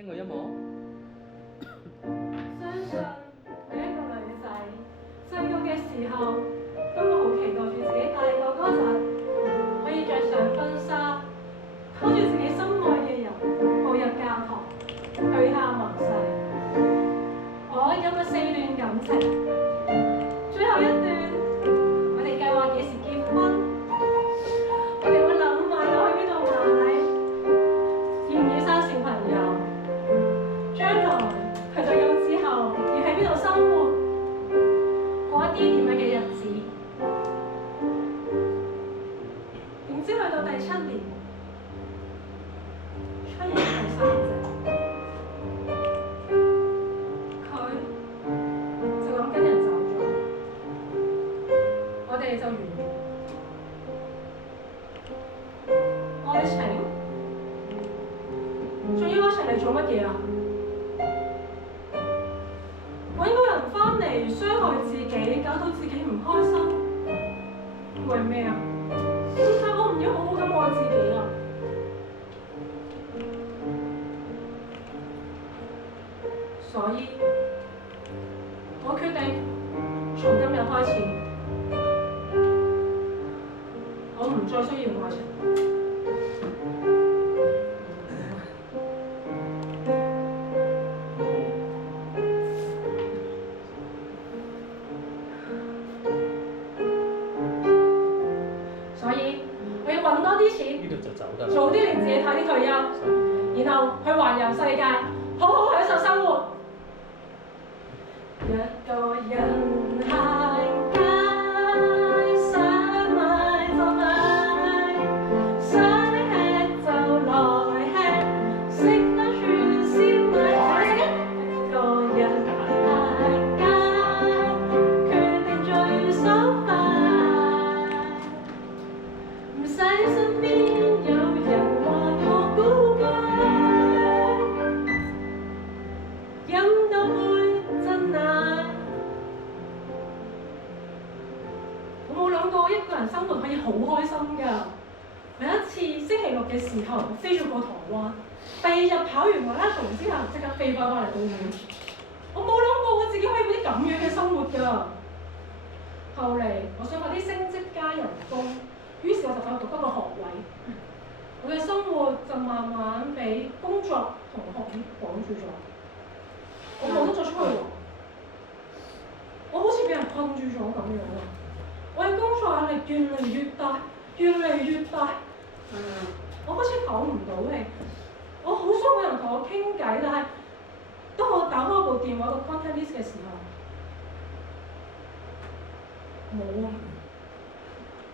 聽過音樂？相信每一個女仔細個嘅時候都會好期待住自己大個嗰陣可以着上婚紗，拖住自己心愛嘅人步入教堂，許下盟誓。我有過4段感情，最後一段我哋計劃幾時結婚，我哋會諗埋落去邊度買，要唔要生小朋友，將來佢退休之後要喺邊度生活，過一啲點樣嘅日子。點知去到第7年，出現第3者，佢就咁跟人走咗，我哋就完咗。愛情，仲要愛情嚟做乜嘢啊？揾個人翻嚟傷害自己，搞到自己唔開心，為咩啊？點解我唔要好好咁愛自己啊？所以，我決定從今日開始，我唔再需要愛情。所以，我要揾多啲錢，呢度就走得啦。早啲令自己快啲退休，然後去環遊世界，好好享受生活。一個人行街，想買就買，想吃就來吃，食得串燒賣。一個人行街，決定最爽快，唔使身邊有人話我古怪，飲到杯真奶。我冇諗過一個人生活可以好開心㗎。有一次星期六嘅時候，我飛咗過台灣，第2日跑完馬拉松之後，即刻飛翻嚟澳門。我冇諗過我自己可以過啲咁樣嘅生活㗎。後嚟我想快啲升職加人工，於是我就想讀多個學位。我嘅生活就慢慢俾工作同學業綁住咗，我冇得再出去玩，我好似俾人困住咗咁樣啊！我嘅工作壓力越嚟越大，越嚟越大，我開始唞唔到氣，我好想有人同我傾偈，但係當我打開部電話個 contact list 嘅時候，冇啊，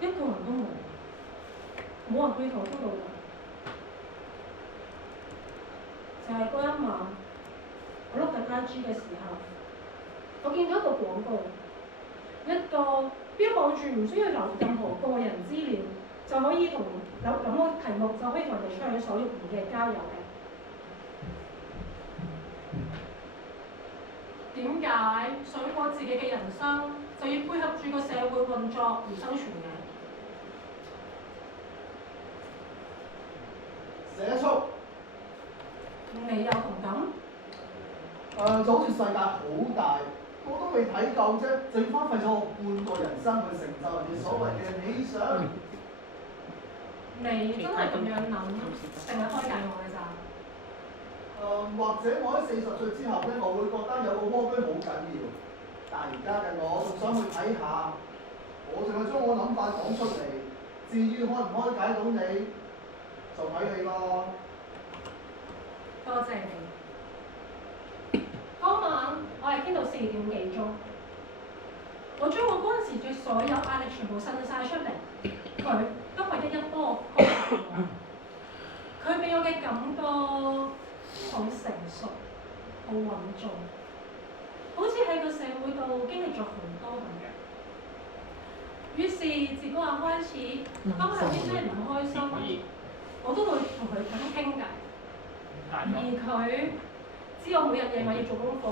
一個人都冇，冇人可以同我傾到偈。就係嗰一晚，我碌緊 IG 嘅時候，我見到一個廣告，一個標榜住唔需要留任何個人資料，就可以同有咁個題目就可以同人哋暢所欲言嘅交友嘅。點解想過自己嘅人生就要配合住個社會運作而生存嘅？社畜。你有同感？就好似世界好大，我都未睇夠啫，就要花費咗我半個人生去成就人哋所謂嘅理想。你真係咁樣諗，定係開解我嘅咋？或者我喺40歲之後咧，我會覺得有個蝸居好緊要，但係而家嘅我仲想去睇下，我淨係將我諗法講出嚟，至於開唔開解到你，就睇你咯。多謝你。嗰晚我係傾到4點幾鐘，我將我嗰陣時嘅所有壓力全部呻晒出嚟。佢都係一波開導我。佢俾我嘅感覺好成熟，好穩重，好似喺個社會度經歷咗好多咁樣。於是自嗰日開始，當佢有啲真係唔開心，我都會同佢咁傾偈。而佢知我每日夜晚要做功課，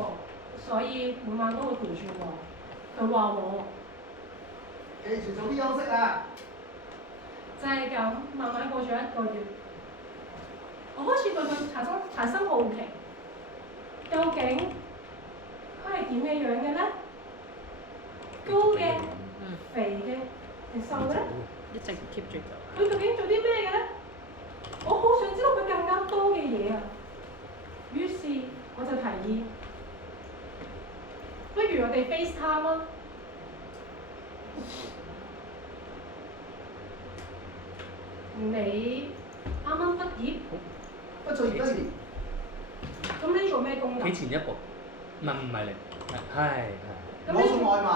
所以每晚都會陪住我。佢話我記住早啲休息啊！就係咁，慢慢過咗1個月，我開始對佢產生好奇。究竟佢係點嘅樣嘅咧？高嘅、肥嘅定瘦嘅咧？一直 keep 住就。佢究竟做啲咩嘅咧？我好想知道佢更加多嘅嘢啊！於是我就提議，不如我哋 FaceTime 啊！你啱啱畢業，畢咗業1年，咁你做咩工㗎？企前一步，唔係你，係。咁攞送你外賣，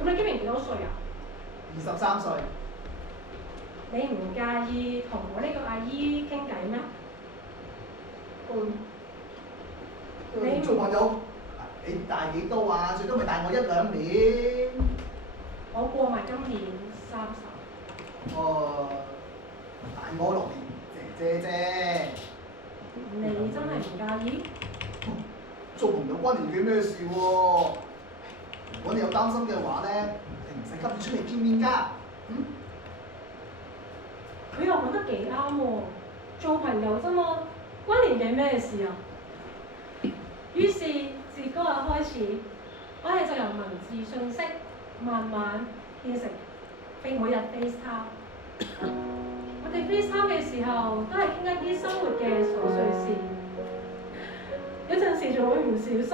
咁你今年幾多歲啊23歲，你唔介意同我呢個阿姨傾偈咩？你做朋友，你大幾多啊？最多咪大我1-2年。我過埋今年30。大我6年，姐啫。你真係唔介意？做朋友關年紀咩事喎？如果你有擔心嘅話咧，你唔使急住出嚟見面㗎。佢又講得幾啱喎，做朋友啫嘛，關年紀咩事啊？於是自嗰日開始，我哋就由文字訊息慢慢變成每日 FaceTime。我哋 FaceTime 嘅時候都係傾一啲生活嘅瑣碎事，有陣時仲會唔小心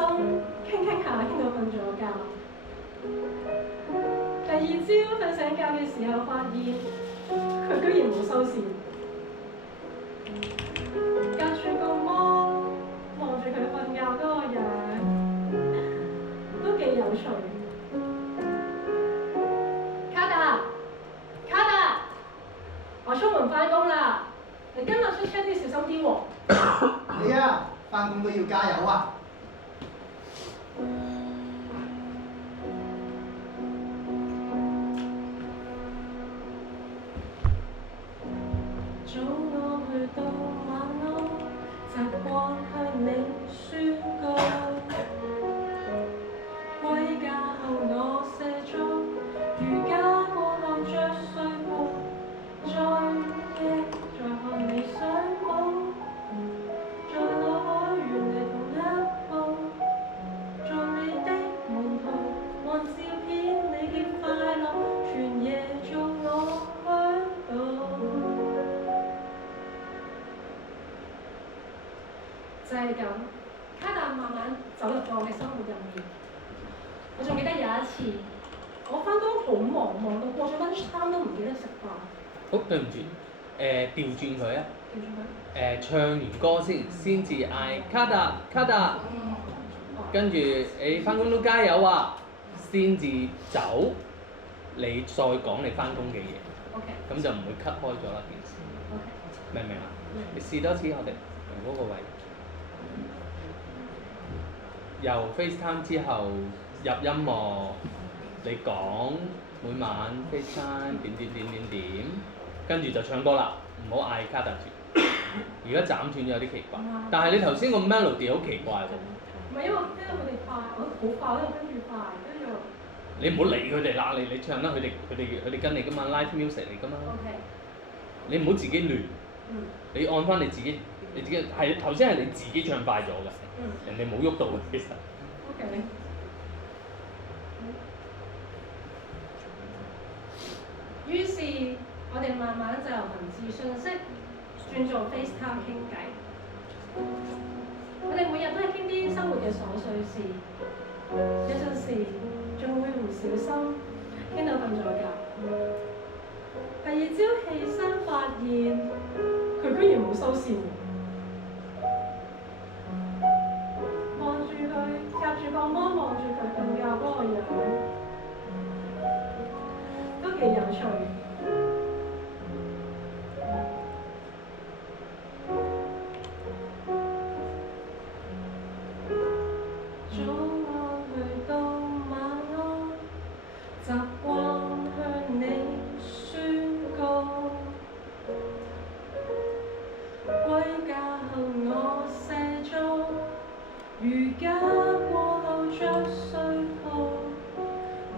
傾下，傾到瞓咗覺。第二朝瞓醒覺嘅時候，發現佢居然冇收線，隔住個芒望住佢瞓覺嗰個樣，都幾有趣。卡達，我出門返工啦，你今日出車都要小心啲喎。你啊，返工都要加油啊！早安去到晚安，習慣向你宣告。歸家後我卸妝，瑜伽過後着睡袍，再夜再看你上網，在腦海與你同一步，在你的門徒望照片，你嘅快樂全夜做我嚮導。就係咁，卡達慢慢走入咗我嘅生活入面。我仲記得有一次，我翻工好忙，忙到過咗 lunch time 都唔記得食飯。好對唔住，調轉佢啊！調轉佢。唱完歌先至嗌卡達，跟住你翻工都加油啊，先至走，你再講你翻工嘅嘢， OK。咁就唔會 cut 開咗啦件事， OK。明唔明啊？你試多次我哋由嗰個位。由 FaceTime 之後入音樂，你講每晚 FaceTime 點，跟住就唱歌啦，唔好嗌卡達住。而家斬斷咗有啲奇怪，但係你頭先個 melody 好奇怪喎。唔係因為我聽到佢哋快，我好快，因為跟住快，跟住。你唔好理佢哋啦，你唱啦，佢哋跟你噶嘛 ，live music 嚟噶嘛。OK。你唔好自己亂。你按翻你自己係頭先係你自己唱快咗㗎。人哋冇喐到嘅其實。OK。於是，我哋慢慢就由文字訊息轉做 FaceTime 傾偈。我哋每日都係傾啲生活嘅瑣碎事，有陣時仲會唔小心傾到瞓咗覺。第二朝起身發現佢居然冇收線。望住佢，隔住個芒望住佢瞓覺嗰個樣，都幾有趣。早安去到晚安，習慣向你宣告。歸家後我卸妝，瑜伽過後着睡袍，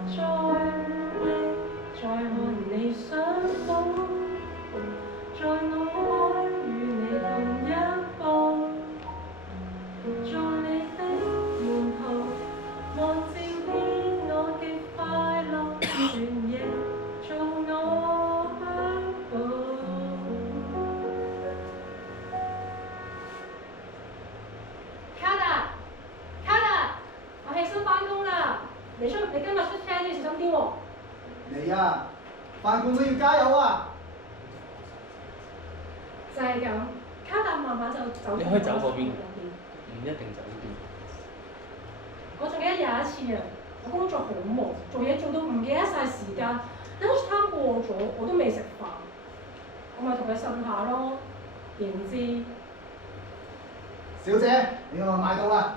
再夜再看你上網，在腦海與你同一步。飯館都要加油啊！就係咁，卡達慢慢就走。你可以走嗰邊，唔一定走呢邊。我仲記得有一次啊，我工作好忙，做嘢做到唔記得晒時間，lunch time 過咗，我都未食飯，我咪同佢呻下咯，點知小姐，你個外賣到啦。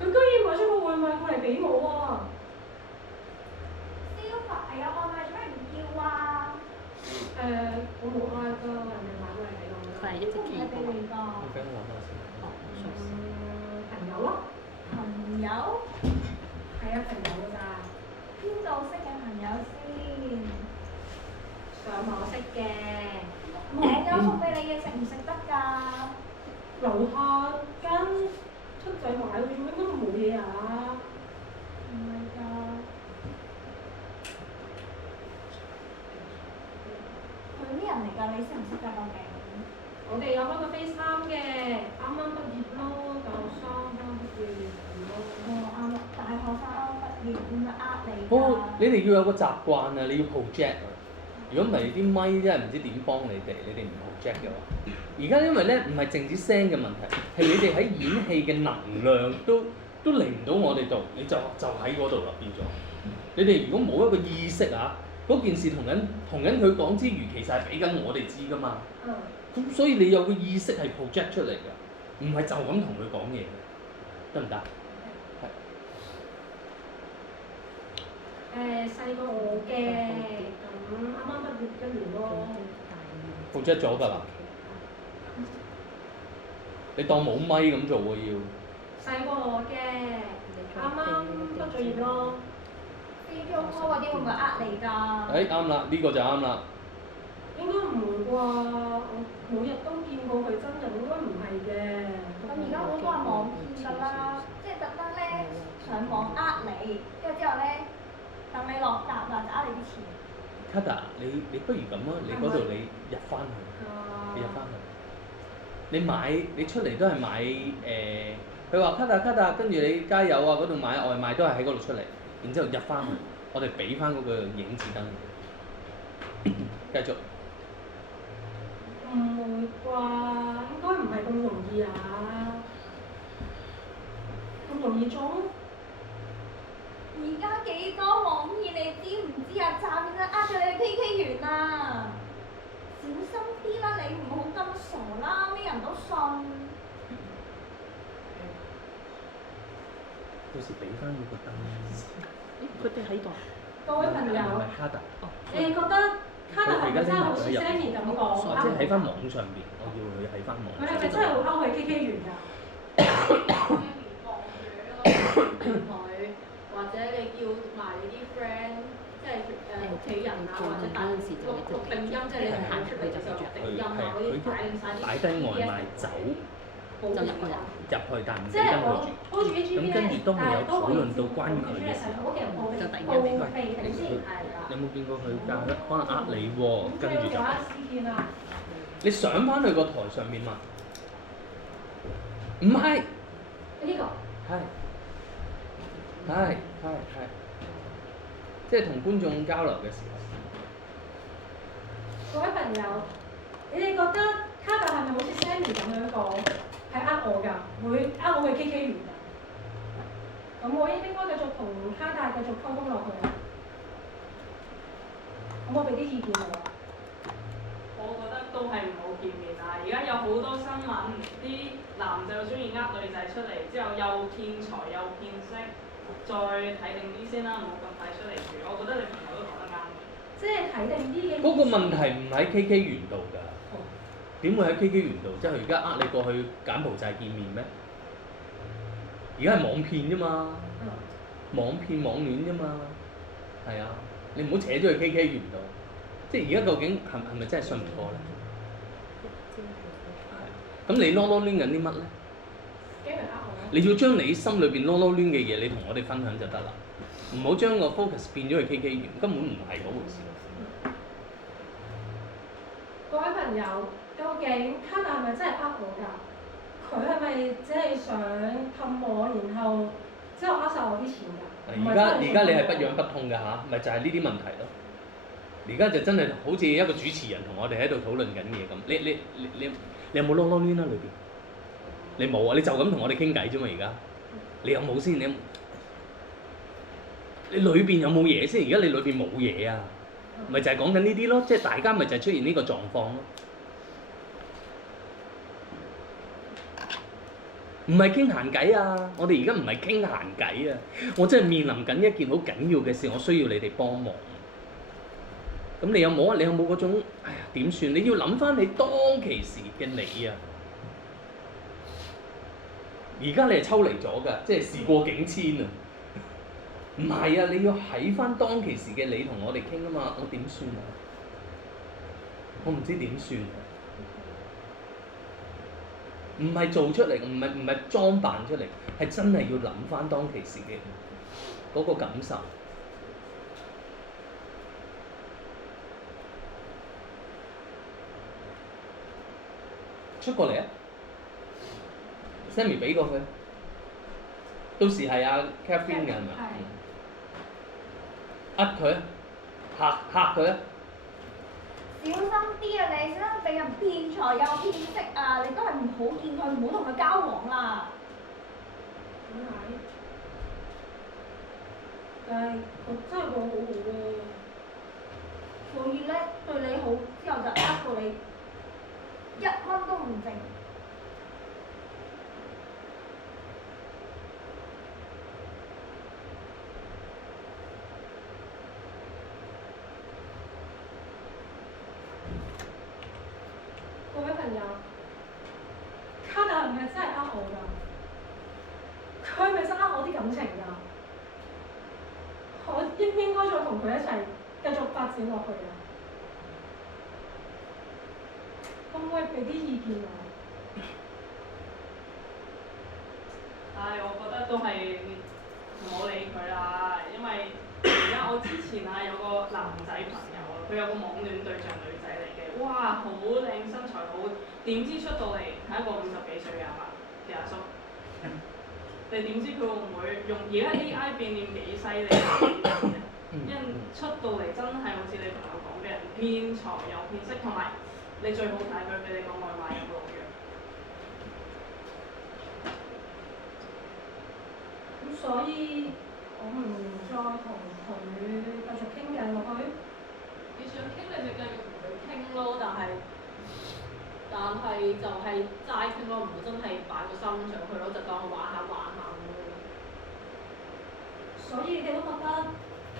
佢居然買咗個外賣過嚟俾我啊！消快啊！外賣做咩唔叫啊？我冇嗌㗎，人哋買過嚟俾我。佢係一直企係俾你㗎。你俾我揾下先。朋友咯，朋友？係啊，朋友㗎咋，邊度識嘅朋友先？上網識嘅，名有送俾你嘅，食唔食得㗎？樓下間七仔買嘅啫，應該冇嘢啊。唔係㗎。佢咩人嚟㗎？你識唔識㗎？究竟？我哋有開個 FaceTime 嘅，啱啱畢業咯，大學生啱畢業咯。哦，啱啦，大學生啱畢業，點樣呃你㗎？你哋要有個習慣啊！你要 project 啊！如果唔係啲咪真係唔知點幫你哋唔 project 嘅話，而家因為咧唔係淨止聲嘅問題，係你哋喺演戲嘅能量都嚟唔到我哋度，你就喺嗰度啦變咗。你哋如果冇一個意識啊，嗰件事同緊佢講之餘，其實係俾緊我哋知㗎嘛。咁所以你有個意識係 project 出嚟㗎，唔係就咁同佢講嘢嘅，得唔得？係。細過我嘅，咁啱啱畢業1年咯。project 咗㗎啦，你當冇咪咁做喎要。細過我嘅，啱啱畢咗業咯。video call 嗰啲會唔會呃你㗎？啱啦，呢個就啱啦。應該唔會啩？我每日都見過佢真人，應該唔係嘅。咁而家好多係網騙㗎啦，即係特登咧上網呃你，跟住之後咧等你落答啦，就呃你啲錢。Kada，你不如咁啊，你嗰度你入翻去，你入翻去。你出嚟都係買佢話 Kada，跟住你加油啊！嗰度買外賣都係喺嗰度出嚟，然之後入翻去，我哋俾翻嗰個影子燈你。繼續。唔會啩？應該唔係咁容易啊！咁容易中？而家幾多網騙你知唔知啊？詐騙啊，呃咗你去 KK 園啊！小心啲啦，你唔好咁傻啦，咩人都信。到時俾翻嗰個燈。佢哋喺度。各位朋友，唔係 Kada。你哋覺得卡特係咪真係好似 Sammy 咁講？即係喺翻網上邊，我要佢喺翻網。佢係咪真係會勾去 KK 園㗎？佢或者你叫埋你啲 friend，即係屋企人啊，或者打錄定音，即係你行出嚟就時候錄定音啊，嗰啲擺低外賣走，就入去啦。入去但唔即係俾燈佢我住。 hold 住 AGV 咁跟住當佢有討論到關於佢嘅時候，就突然間報備定先係啦。你有冇見過佢教得可能呃你喎？跟住就見啦。你上翻去個台上面嘛？唔係，呢個係，即係同觀眾交流嘅時候。各位朋友，你哋覺得卡特係咪好似 Sammy 咁樣講，係呃我㗎，會呃我去 KK 園㗎？咁我應該繼續同卡特繼續溝通落去啊？咁我俾啲意見我。我覺得都係唔好見面啦！而家有好多新聞，啲男仔又中意呃女仔出嚟，之後又騙財又騙色，再睇定啲先啦，唔好咁快出嚟住。我覺得你朋友都講得啱。即係睇定啲嘅。嗰個問題唔喺 KK 園度㗎，點會喺 KK 園度？即係佢而家呃你過去柬埔寨見面咩？而家係網騙啫嘛，網騙網戀啫嘛，係啊，你唔好扯咗去 KK 園度。即係而家究竟係咪真係信唔過咧？咁你囉囉攣緊啲乜咧？驚人呃我。你要將你心裏邊囉囉攣嘅嘢，你同我哋分享就得啦。唔好將個 focus 變咗去 KK 園，根本唔係嗰回事。各位朋友，究竟卡特係咪真係呃我㗎？佢係咪只係想氹我，然後即係我呃晒我啲錢㗎。而家你係不養不痛㗎嚇，咪就係呢啲問題咯。而家就真係好似一個主持人同我哋喺度討論緊嘢咁。你有冇囉囉攣啊裏邊？你冇啊？你就咁同我哋傾偈啫嘛而家。你有冇先？你裏邊有冇嘢先？而家你裏邊冇嘢啊，咪就係講緊呢啲咯，即係大家咪就係出現呢個狀況咯。唔係傾閒偈啊！我哋而家唔係傾閒偈啊！我真係面臨緊一件好緊要嘅事，我需要你哋幫忙。咁你有冇啊？你有冇嗰種哎呀點算？你要諗翻你當其時嘅你啊！而家你係抽離咗㗎，即係事過境遷啊！唔係啊！你要喺翻當其時嘅你同我哋傾啊嘛！我點算啊？我唔知點算啊！唔係做出嚟，唔係裝扮出嚟，係真係要諗翻當其時嘅嗰個感受。出過嚟啊 ！Sammy 俾過佢，到時係阿 Catherine 嘅係咪？呃佢啊，嚇佢啊！小心啲啊你，真係俾人騙財又騙色啊！你都係唔好見佢，唔好同佢交往啦。點解？但係佢真係對我好好喎。所以咧，對你好之後就呃到你1蚊都唔剩。各位朋友，卡達係咪真係呃我㗎？佢係咪真係呃我啲感情㗎？我應唔應該再同佢一齊繼續發展落去啊？可唔可以俾啲意見我？唉，我覺得都係唔好理佢啦，因為而家我之前有個男仔朋友啊，佢有個網戀對象女仔嚟嘅，哇，好靚身材好，點知出到嚟係一個50幾歲嘅阿叔。你點知佢會唔會用而家 AI 變臉幾犀利嘅？因為出到嚟真係好似你朋友講嘅人騙財又騙色，同埋你最好睇佢俾你個外賣有冇老樣。咁所以我唔再同佢繼續傾偈落去。你想傾你咪繼續同佢傾咯，但係就係齋傾咯，唔會真係擺個心上去咯，就當佢玩下咁咯。所以你都覺得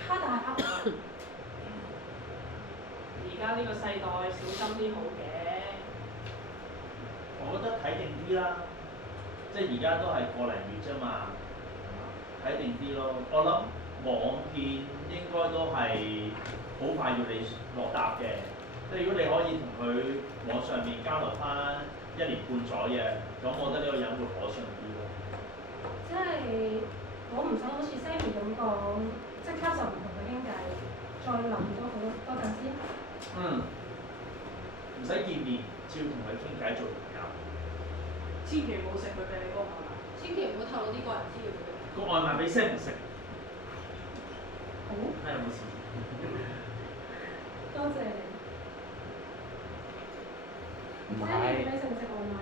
卡達係呃我？而家呢個世代小心啲好嘅。我覺得睇定啲啦，即係而家都係個零月啫嘛，睇定啲咯。我諗網騙應該都係好快要你落答嘅，即係如果你可以同佢網上面交流翻1年半載嘅，咁我覺得呢個人會可信啲咯。即係我唔想好似 Sammy 咁講，即刻就唔同佢傾偈，再諗多陣先。唔使見面，照同佢傾偈做朋友。千祈唔好食佢俾你嗰個外賣，千祈唔好透露啲個人資料俾佢。個外賣俾 Sam 食。好，睇有冇事。多謝你。唔係 Sammy 你食唔食外賣？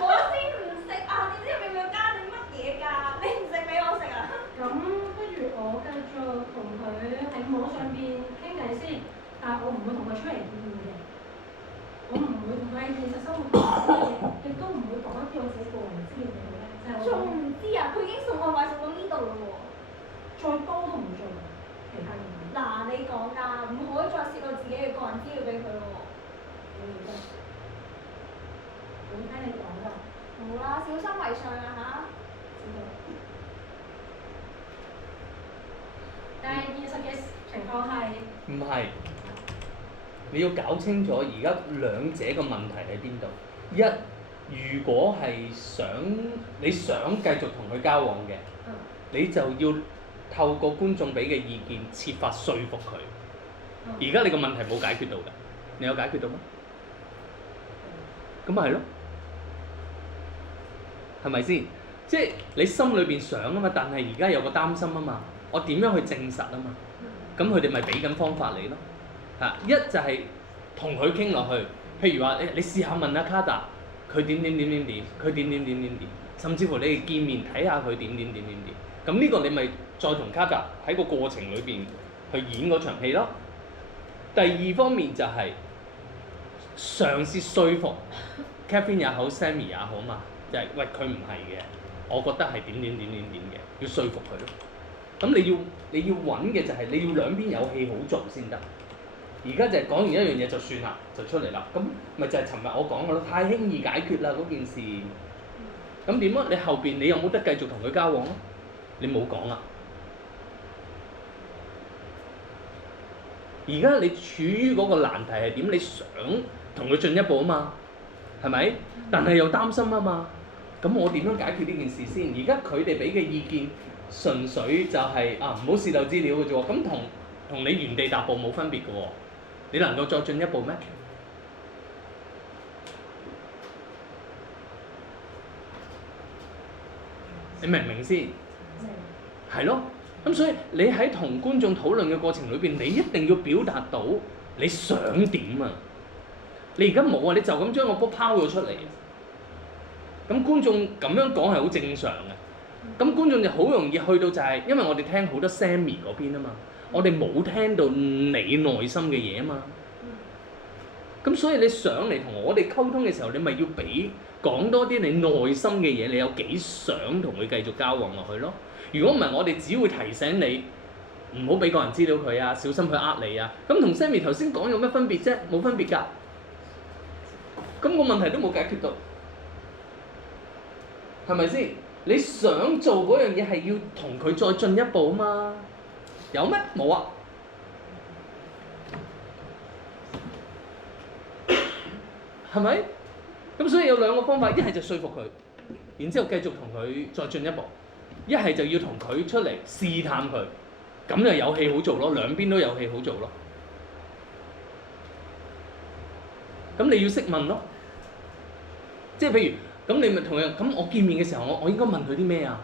我先唔食啊！點知入面加啲乜嘢㗎？你唔食俾我食啊？咁不如我繼續同佢喺網上邊傾偈先，但係我唔會同佢出嚟見面嘅。我唔會同佢喺現實生活講嘅嘢，亦都唔會講一啲我自己個人資料俾佢咧。就係我仲唔知啊？佢已經送外賣送到呢度嘞喎！再多都唔做其他嘢。嗱，你講㗎，唔可以再泄露自己嘅個人資料俾佢喎。我記得，我聽你講㗎。好啦，小心為上啊嚇！知道。但係現實嘅情況係，唔係，你要搞清楚而家兩者嘅問題喺邊度。一，如果係你想繼續同佢交往嘅，你就要透過觀眾俾嘅意見，設法說服佢。而家你個問題冇解決到㗎，你有解決到咩？咁咪係咯，係咪先？即係你心裏邊想啊嘛，但係而家有個擔心啊嘛，我點樣去證實啊嘛？咁佢哋咪俾緊方法你咯。一就係同佢傾落去，譬如話你試下問阿卡達，佢點，佢點，甚至乎你哋見面睇下佢點。咁呢個你咪再同卡達喺個過程裏邊去演嗰場戲咯。第二方面就係嘗試說服 Catherine 也好 Sammy 也好嘛，就係、喂佢唔係嘅，我覺得係點嘅，要說服佢咯。咁你要揾嘅就係你要兩邊有戲好做先得。而家就係講完一樣嘢就算啦，就出嚟啦。咁咪就係尋日我講嘅咯，太輕易解決啦嗰件事。咁點啊？你後邊你有冇得繼續同佢交往啊？你冇講啊。而家你處於嗰個難題係點？你想同佢進一步啊嘛，係咪？但係又擔心啊嘛。咁我點樣解決呢件事先？而家佢哋俾嘅意見純粹就係、唔好洩漏資料嘅啫喎。咁同你原地踏步冇分別嘅喎。你能夠再進一步咩？你明唔明先？係咯。咁所以你喺同觀眾討論嘅過程裏邊，你一定要表達到你想點啊！你而家冇啊，你就咁將個波拋咗出嚟。咁觀眾咁樣講係好正常嘅。咁觀眾就好容易去到就係、因為我哋聽好多 Sammy 嗰邊啊嘛，我哋冇聽到你內心嘅嘢啊嘛。咁所以你上嚟同我哋溝通嘅時候，你咪要講多啲你內心嘅嘢，你有幾想同佢繼續交往落去咯。如果唔係，我哋只會提醒你唔好俾個人資料佢啊，小心佢呃你啊。咁同 Sammy 頭先講有咩分別啫？冇分別㗎。咁個問題都冇解決到，係咪先？你想做嗰樣嘢係要同佢再進一步啊嘛？有咩？冇啊。係咪？咁所以有兩個方法，一係就說服佢，然之後繼續同佢再進一步；一係就要同佢出嚟試探佢，咁就有戲好做咯，兩邊都有戲好做咯。咁你要識問咯，即係譬如咁，你咪同佢咁，我見面嘅時候，我應該問佢啲咩啊？